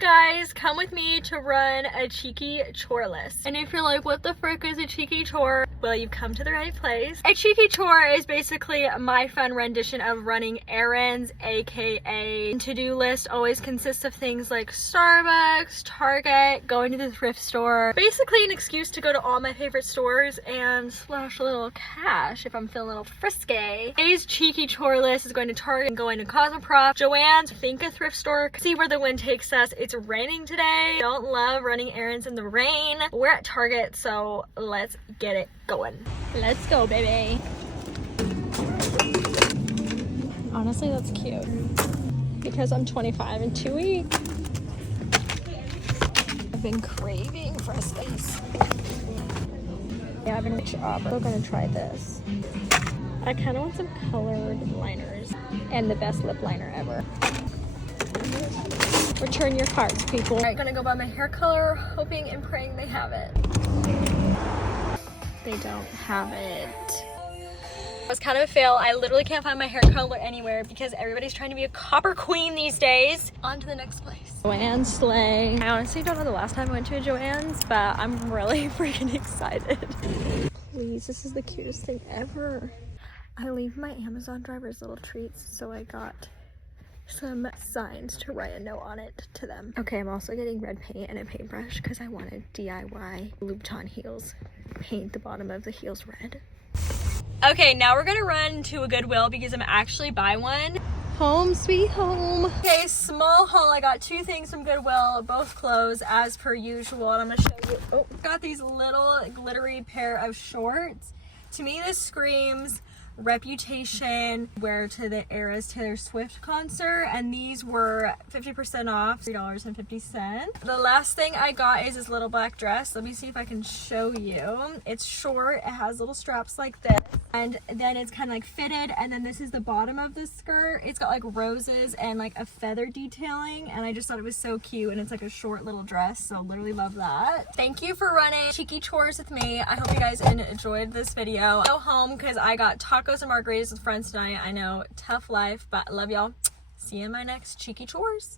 Guys, come with me to run a cheeky chore list. And if you're like, what the frick is a cheeky chore? Well, you've come to the right place. A cheeky chore is basically my fun rendition of running errands, aka to-do list always consists of things like Starbucks, Target, going to the thrift store. Basically an excuse to go to all my favorite stores and splash a little cash if I'm feeling a little frisky. Today's cheeky chore list is going to Target and going to Cosmoprof, Joann's, think a thrift store, see where the wind takes us. It's raining today. Don't love running errands in the rain. We're at Target, so let's get it going. Let's go, baby. Honestly, that's cute because I'm 25 in 2 weeks. I've been craving Friskies. Yeah, I've been we're gonna try this. I kind of want some colored liners and the best lip liner ever. Return your cards, people. All right, gonna go buy my hair color, hoping and praying they have it. They don't have it. It was kind of a fail. I literally can't find my hair color anywhere because everybody's trying to be a copper queen these days. On to the next place. Joann's sleigh. I honestly don't know the last time I went to a Joann's, but I'm really freaking excited. Please, this is the cutest thing ever. I leave my Amazon drivers little treats, so I got some signs to write a note on it to them. Okay, I'm also getting red paint and a paintbrush because I wanted DIY Louboutin heels. Paint the bottom of the heels red. Okay, now we're gonna run to a Goodwill because I'm actually buying one. Home sweet home. Okay, small haul. I got 2 things from Goodwill, both clothes as per usual, and I'm gonna show you. Oh, got these little glittery pair of shorts. To me, this screams Reputation, wear to the Eras Taylor Swift concert, and these were 50% off, $3.50. The last thing I got is this little black dress. Let me see if I can show you. It's short, it has little straps like this, and then it's kind of like fitted, and then this is the bottom of the skirt. It's got like roses and like a feather detailing, and I just thought it was so cute, and it's like a short little dress, so literally love that. Thank you for running cheeky chores with me. I hope you guys enjoyed this video. Go home because I got tacos and margaritas with friends tonight. I know, tough life, but I love y'all. See you in my next cheeky chores.